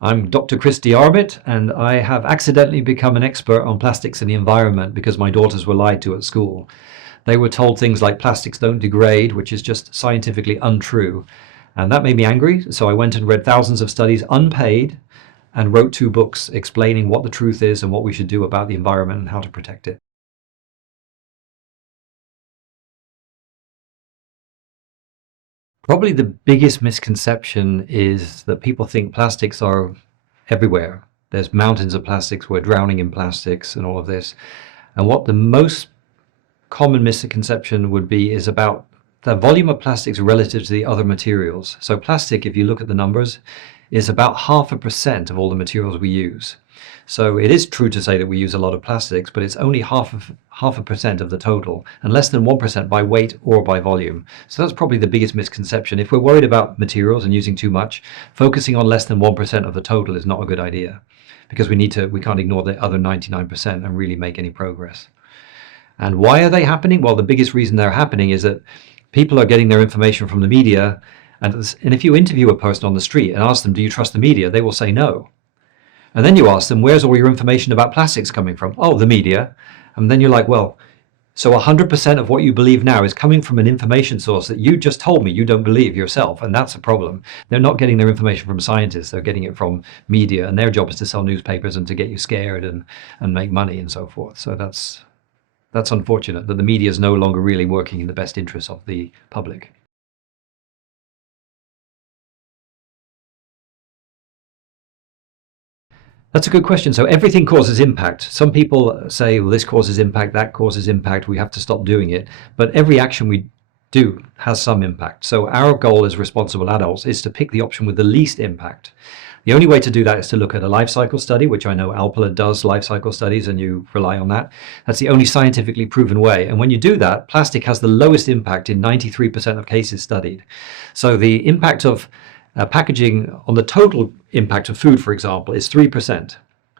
I'm Dr. Chris DeArmitt, and I have accidentally become an expert on plastics and the environment because my daughters were lied to at school. They were told things like plastics don't degrade, which is just scientifically untrue. And that made me angry, so I went and read thousands of studies unpaid and wrote 2 books explaining what the truth is and what we should do about the environment and how to protect it. Probably the biggest misconception is that people think plastics are everywhere. There's mountains of plastics, we're drowning in plastics and all of this. And what the most common misconception would be is about the volume of plastics relative to the other materials. So plastic, if you look at the numbers, is about 0.5% of all the materials we use. So it is true to say that we use a lot of plastics, but it's only half a percent of the total, and less than 1% by weight or by volume. So that's probably the biggest misconception. If we're worried about materials and using too much, focusing on less than 1% of the total is not a good idea, because we can't ignore the other 99% and really make any progress. And why are they happening? Well, the biggest reason they're happening is that people are getting their information from the media, and if you interview a person on the street and ask them, do you trust the media? They will say no. And then you ask them, where's all your information about plastics coming from? Oh, the media. And then you're like, well, so 100% of what you believe now is coming from an information source that you just told me you don't believe yourself. And that's a problem. They're not getting their information from scientists. They're getting it from media. And their job is to sell newspapers and to get you scared and make money and so forth. So that's unfortunate that the media is no longer really working in the best interests of the public. That's a good question. So everything causes impact. Some people say, well, this causes impact, that causes impact, we have to stop doing it. But every action we do has some impact. So our goal as responsible adults is to pick the option with the least impact. The only way to do that is to look at a life cycle study, which I know Alpala does life cycle studies, and you rely on that. That's the only scientifically proven way. And when you do that, plastic has the lowest impact in 93% of cases studied. So the impact of packaging on the total impact of food, for example, is 3%.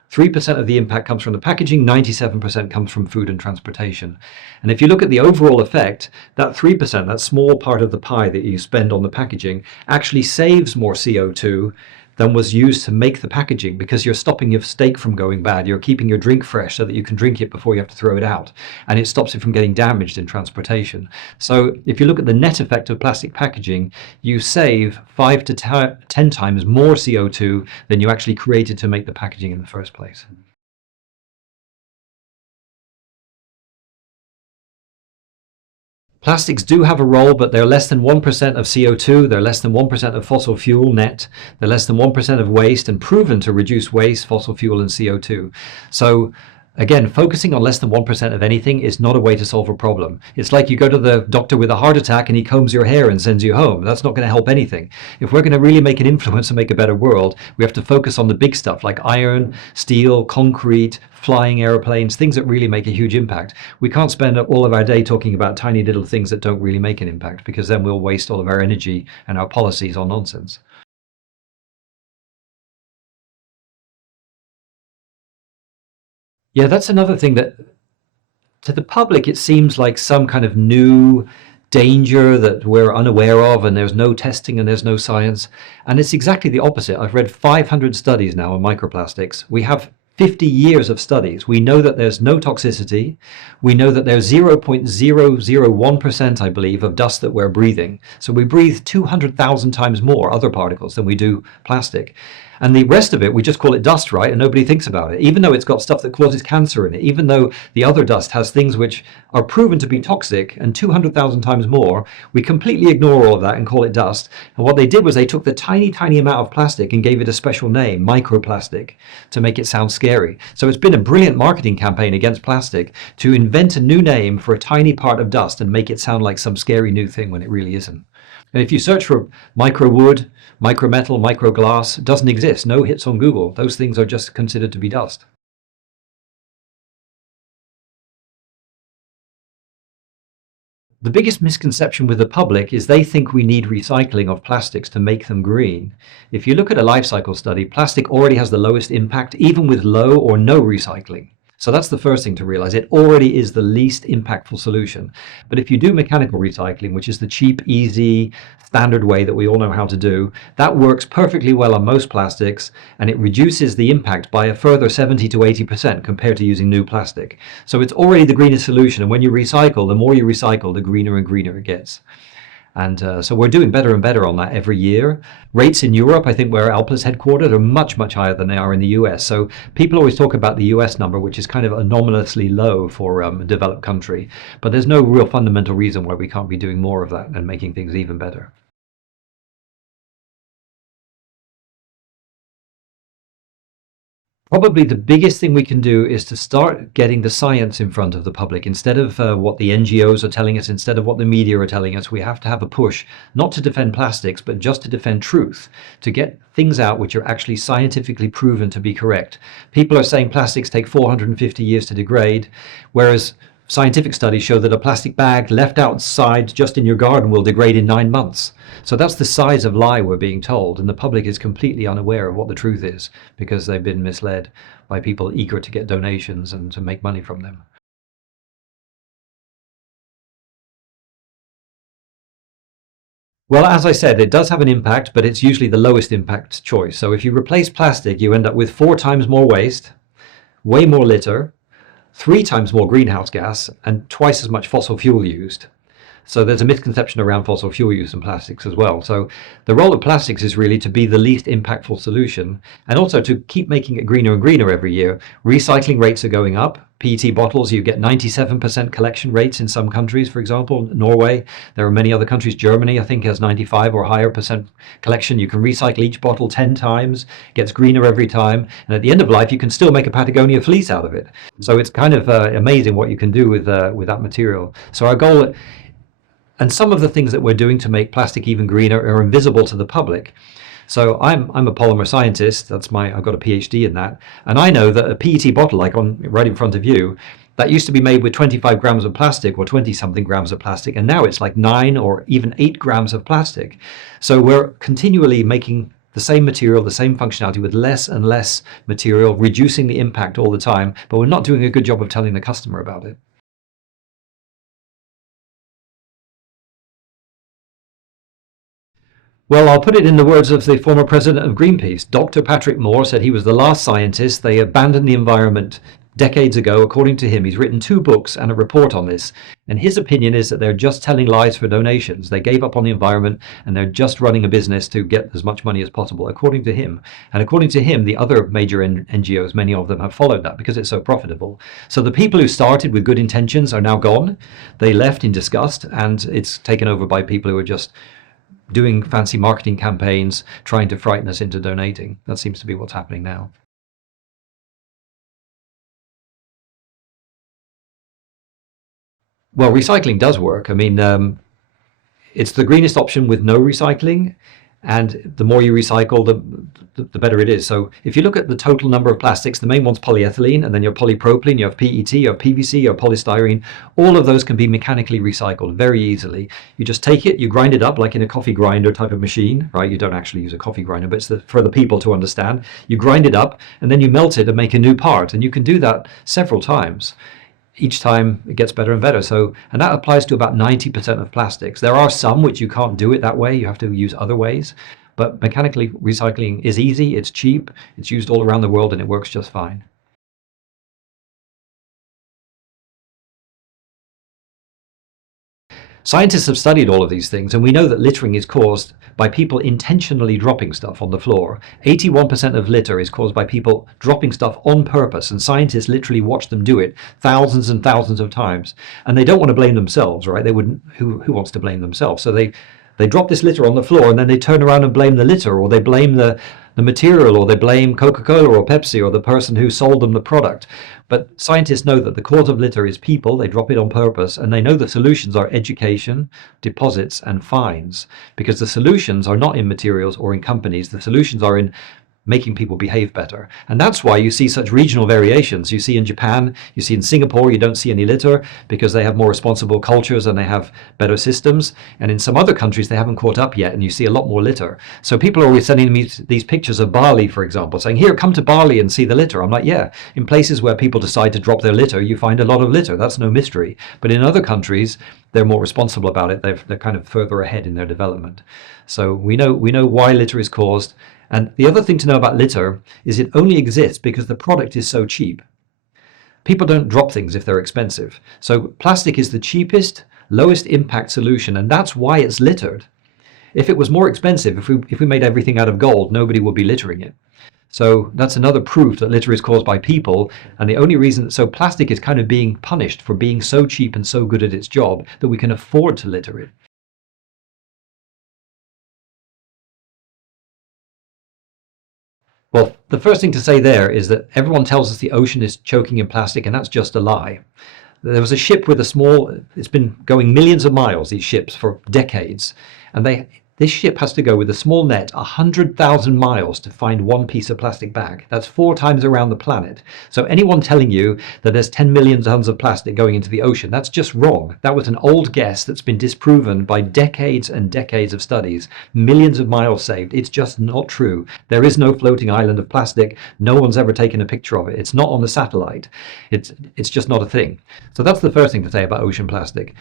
3% of the impact comes from the packaging, 97% comes from food and transportation. And if you look at the overall effect, that 3%, that small part of the pie that you spend on the packaging, actually saves more CO2 than was used to make the packaging, because you're stopping your steak from going bad. You're keeping your drink fresh so that you can drink it before you have to throw it out. And it stops it from getting damaged in transportation. So if you look at the net effect of plastic packaging, you save 5 to 10 times more CO2 than you actually created to make the packaging in the first place. Plastics do have a role, but they're less than 1% of CO2, they're less than 1% of fossil fuel net, they're less than 1% of waste, and proven to reduce waste, fossil fuel, and CO2. So again, focusing on less than 1% of anything is not a way to solve a problem. It's like you go to the doctor with a heart attack and he combs your hair and sends you home. That's not going to help anything. If we're going to really make an influence and make a better world, we have to focus on the big stuff like iron, steel, concrete, flying airplanes, things that really make a huge impact. We can't spend all of our day talking about tiny little things that don't really make an impact, because then we'll waste all of our energy and our policies on nonsense. Yeah, that's another thing that to the public it seems like some kind of new danger that we're unaware of, and there's no testing and there's no science. And it's exactly the opposite. I've read 500 studies now on microplastics. We have 50 years of studies. We know that there's no toxicity. We know that there's 0.001%, I believe, of dust that we're breathing. So we breathe 200,000 times more other particles than we do plastic. And the rest of it, we just call it dust, right? And nobody thinks about it, even though it's got stuff that causes cancer in it, even though the other dust has things which are proven to be toxic and 200,000 times more. We completely ignore all of that and call it dust. And what they did was they took the tiny, tiny amount of plastic and gave it a special name, microplastic, to make it sound scary. So it's been a brilliant marketing campaign against plastic to invent a new name for a tiny part of dust and make it sound like some scary new thing when it really isn't. And if you search for micro wood, micro metal, micro glass, it doesn't exist. No hits on Google. Those things are just considered to be dust. The biggest misconception with the public is they think we need recycling of plastics to make them green. If you look at a life cycle study, plastic already has the lowest impact, even with low or no recycling. So that's the first thing to realize. It already is the least impactful solution. But if you do mechanical recycling, which is the cheap, easy, standard way that we all know how to do, that works perfectly well on most plastics, and it reduces the impact by a further 70 to 80% compared to using new plastic. So it's already the greenest solution. And when you recycle, the more you recycle, the greener and greener it gets. And so we're doing better and better on that every year. Rates in Europe, I think where Alpa's headquartered, are much, much higher than they are in the US. So people always talk about the US number, which is kind of anomalously low for a developed country. But there's no real fundamental reason why we can't be doing more of that and making things even better. Probably the biggest thing we can do is to start getting the science in front of the public. Instead of what the NGOs are telling us, instead of what the media are telling us, we have to have a push, not to defend plastics, but just to defend truth, to get things out which are actually scientifically proven to be correct. People are saying plastics take 450 years to degrade, whereas scientific studies show that a plastic bag left outside just in your garden will degrade in 9 months. So that's the size of lie we're being told, and the public is completely unaware of what the truth is because they've been misled by people eager to get donations and to make money from them. Well, as I said, it does have an impact, but it's usually the lowest impact choice. So if you replace plastic, you end up with 4 times more waste, way more litter, 3 times more greenhouse gas, and twice as much fossil fuel used. So there's a misconception around fossil fuel use in plastics as well. So the role of plastics is really to be the least impactful solution, and also to keep making it greener and greener every year. Recycling rates are going up. PET bottles, you get 97% collection rates in some countries, for example, Norway. There are many other countries. Germany, I think, has 95 or higher percent collection. You can recycle each bottle 10 times, gets greener every time. And at the end of life, you can still make a Patagonia fleece out of it. So it's kind of amazing what you can do with that material. So our goal, and some of the things that we're doing to make plastic even greener are invisible to the public. So I'm a polymer scientist. I've got a PhD in that, and I know that a PET bottle, like right in front of you, that used to be made with 25 grams of plastic or 20 something grams of plastic, and now it's like 9 or even 8 grams of plastic. So we're continually making the same material, the same functionality with less and less material, reducing the impact all the time, but we're not doing a good job of telling the customer about it. Well, I'll put it in the words of the former president of Greenpeace. Dr. Patrick Moore said he was the last scientist. They abandoned the environment decades ago. According to him, he's written 2 books and a report on this. And his opinion is that they're just telling lies for donations. They gave up on the environment and they're just running a business to get as much money as possible, according to him. And according to him, the other major NGOs, many of them have followed that because it's so profitable. So the people who started with good intentions are now gone. They left in disgust, and it's taken over by people who are just doing fancy marketing campaigns, trying to frighten us into donating. That seems to be what's happening now. Well, recycling does work. I mean, it's the greenest option with no recycling, and the more you recycle, the better it is. So if you look at the total number of plastics, the main one's polyethylene, and then you have polypropylene, you have PET, you have PVC, you have polystyrene. All of those can be mechanically recycled very easily. You just take it, you grind it up like in a coffee grinder type of machine, right? You don't actually use a coffee grinder, but it's for the people to understand. You grind it up, and then you melt it and make a new part, and you can do that several times. Each time it gets better and better. And that applies to about 90% of plastics. There are some which you can't do it that way. You have to use other ways. But mechanically recycling is easy, it's cheap, it's used all around the world, and it works just fine. Scientists have studied all of these things, and we know that littering is caused by people intentionally dropping stuff on the floor. 81% of litter is caused by people dropping stuff on purpose, and scientists literally watch them do it thousands and thousands of times. And they don't want to blame themselves, right? They wouldn't. Who wants to blame themselves? So they drop this litter on the floor, and then they turn around and blame the litter, or they blame the material, or they blame Coca-Cola or Pepsi or the person who sold them the product. But scientists know that the cause of litter is people. They drop it on purpose, and they know the solutions are education, deposits, and fines, because the solutions are not in materials or in companies. The solutions are in making people behave better. And that's why you see such regional variations. You see in Japan, you see in Singapore, you don't see any litter because they have more responsible cultures and they have better systems. And in some other countries, they haven't caught up yet and you see a lot more litter. So people are always sending me these pictures of Bali, for example, saying, here, come to Bali and see the litter. I'm like, yeah, in places where people decide to drop their litter, you find a lot of litter. That's no mystery. But in other countries, they're more responsible about it. They're kind of further ahead in their development. So we know why litter is caused. And the other thing to know about litter is it only exists because the product is so cheap. People don't drop things if they're expensive. So plastic is the cheapest, lowest impact solution, and that's why it's littered. If it was more expensive, if we made everything out of gold, nobody would be littering it. So that's another proof that litter is caused by people. And the only reason, so plastic is kind of being punished for being so cheap and so good at its job that we can afford to litter it. Well, the first thing to say there is that everyone tells us the ocean is choking in plastic, and that's just a lie. There was a ship with a small, it's been going millions of miles, these ships, for decades, and this ship has to go with a small net 100,000 miles to find one piece of plastic bag. That's 4 times around the planet. So anyone telling you that there's 10 million tons of plastic going into the ocean, that's just wrong. That was an old guess that's been disproven by decades and decades of studies. Millions of miles saved. It's just not true. There is no floating island of plastic. No one's ever taken a picture of it. It's not on the satellite. It's just not a thing. So that's the first thing to say about ocean plastic.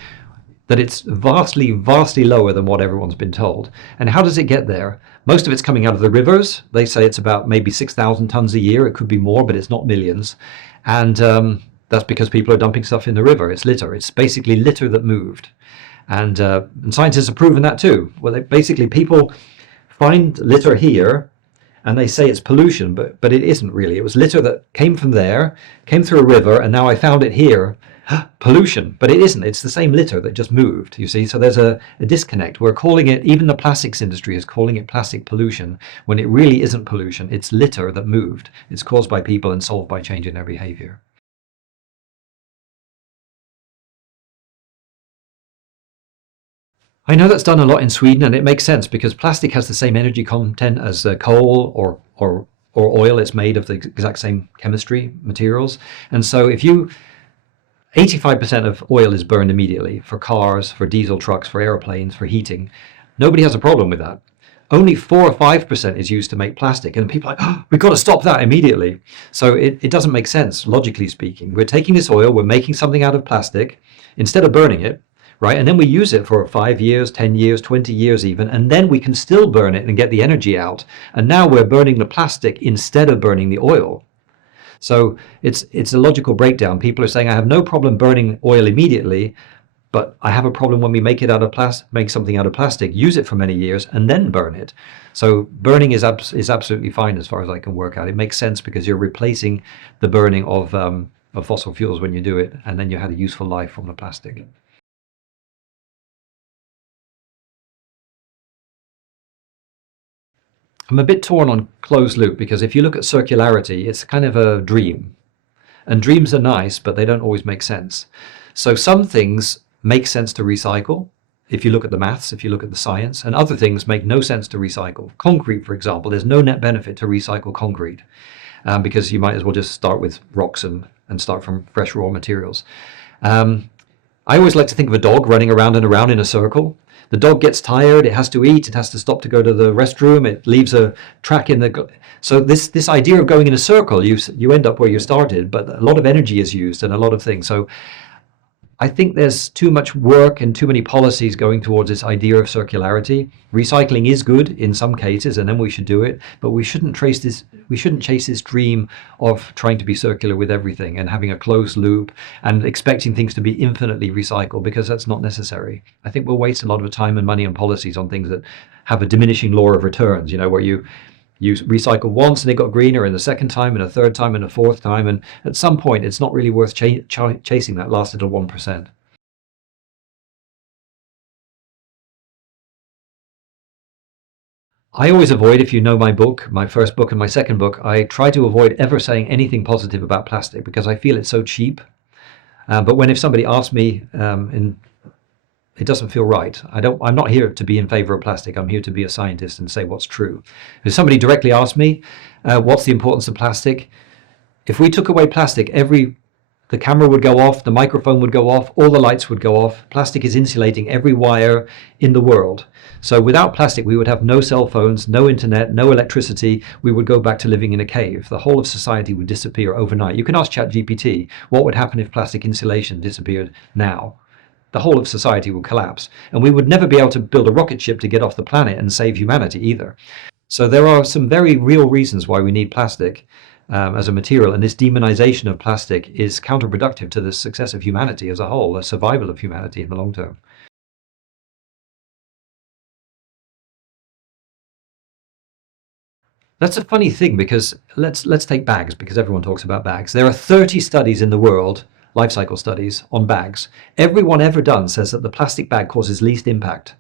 That it's vastly, vastly lower than what everyone's been told. And how does it get there? Most of it's coming out of the rivers. They say it's about maybe 6,000 tons a year. It could be more, but it's not millions. And that's because people are dumping stuff in the river. It's litter. It's basically litter that moved. And scientists have proven that too. Well, basically people find litter here and they say it's pollution, but it isn't really. It was litter that came from there, came through a river, and now I found it here. Pollution, but it isn't. It's the same litter that just moved, you see. So there's a disconnect. We're calling it, even the plastics industry is calling it plastic pollution when it really isn't pollution. It's litter that moved. It's caused by people and solved by changing their behavior. I know that's done a lot in Sweden, and it makes sense because plastic has the same energy content as coal or oil. It's made of the exact same chemistry materials. And so if you 85% of oil is burned immediately for cars, for diesel trucks, for airplanes, for heating. Nobody has a problem with that. Only 4 or 5% is used to make plastic, and people are like, oh, we've got to stop that immediately. So it doesn't make sense, logically speaking. We're taking this oil, we're making something out of plastic, instead of burning it, right? And then we use it for 5 years, 10 years, 20 years even, and then we can still burn it and get the energy out. And now we're burning the plastic instead of burning the oil. So it's a logical breakdown. People are saying, I have no problem burning oil immediately, but I have a problem when we make it out of make something out of plastic, use it for many years, and then burn it. So burning is absolutely fine as far as I can work out. It makes sense because you're replacing the burning of fossil fuels when you do it, and then you had a useful life from the plastic. I'm a bit torn on closed loop because if you look at circularity, it's kind of a dream. And dreams are nice, but they don't always make sense. So some things make sense to recycle, if you look at the maths, if you look at the science, and other things make no sense to recycle. Concrete, for example, there's no net benefit to recycle concrete because you might as well just start with rocks and start from fresh raw materials. I always like to think of a dog running around and around in a circle. The dog gets tired, it has to eat, it has to stop to go to the restroom, it leaves a track in the... So this idea of going in a circle, you end up where you started, but a lot of energy is used and a lot of things. So I think there's too much work and too many policies going towards this idea of circularity. Recycling is good in some cases, and then we should do it, but we shouldn't chase this dream of trying to be circular with everything and having a closed loop and expecting things to be infinitely recycled, because that's not necessary. I think we'll waste a lot of time and money and policies on things that have a diminishing law of returns, you know, where you recycle once and it got greener, and the second time and a third time and a fourth time, and at some point it's not really worth chasing that last little 1%. I always avoid, if you know my book, my first book and my second book, I try to avoid ever saying anything positive about plastic because I feel it's so cheap. But if somebody asks me it doesn't feel right. I'm not here to be in favor of plastic. I'm here to be a scientist and say what's true. If somebody directly asked me, what's the importance of plastic? If we took away plastic, the camera would go off, the microphone would go off, all the lights would go off. Plastic is insulating every wire in the world. So without plastic, we would have no cell phones, no internet, no electricity. We would go back to living in a cave. The whole of society would disappear overnight. You can ask ChatGPT, what would happen if plastic insulation disappeared now? The whole of society would collapse. And we would never be able to build a rocket ship to get off the planet and save humanity either. So there are some very real reasons why we need plastic as a material, and this demonization of plastic is counterproductive to the success of humanity as a whole, the survival of humanity in the long term. That's a funny thing, because let's take bags, because everyone talks about bags. There are 30 studies in the world, life cycle studies, on bags. Everyone ever done says that the plastic bag causes least impact.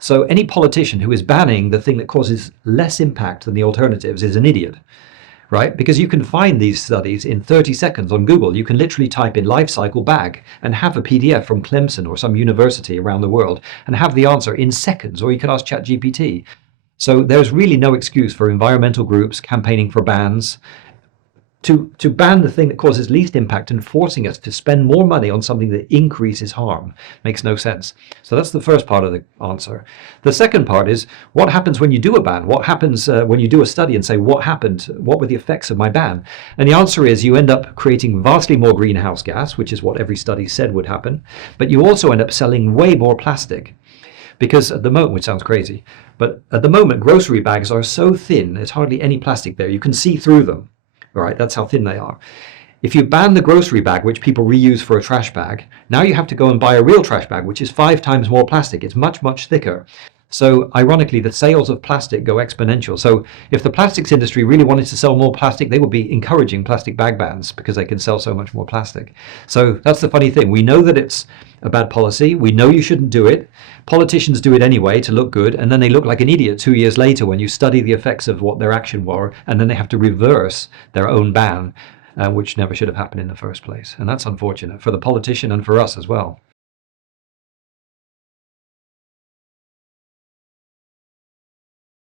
So any politician who is banning the thing that causes less impact than the alternatives is an idiot. Right? Because you can find these studies in 30 seconds on Google. You can literally type in life cycle bag and have a PDF from Clemson or some university around the world and have the answer in seconds, or you can ask ChatGPT. So there's really no excuse for environmental groups campaigning for bans to ban the thing that causes least impact and forcing us to spend more money on something that increases harm. Makes no sense. So that's the first part of the answer. The second part is, what happens when you do a ban? What happens when you do a study and say, what happened? What were the effects of my ban? And the answer is, you end up creating vastly more greenhouse gas, which is what every study said would happen, but you also end up selling way more plastic. Because at the moment, which sounds crazy, but at the moment, grocery bags are so thin, there's hardly any plastic there. You can see through them. Right, that's how thin they are. If you ban the grocery bag, which people reuse for a trash bag, now you have to go and buy a real trash bag, which is 5 times more plastic. It's much, much thicker. So ironically, the sales of plastic go exponential. So if the plastics industry really wanted to sell more plastic, they would be encouraging plastic bag bans because they can sell so much more plastic. So that's the funny thing. We know that it's a bad policy. We know you shouldn't do it. Politicians do it anyway to look good, and then they look like an idiot 2 years later when you study the effects of what their action were, and then they have to reverse their own ban, which never should have happened in the first place. And that's unfortunate for the politician and for us as well.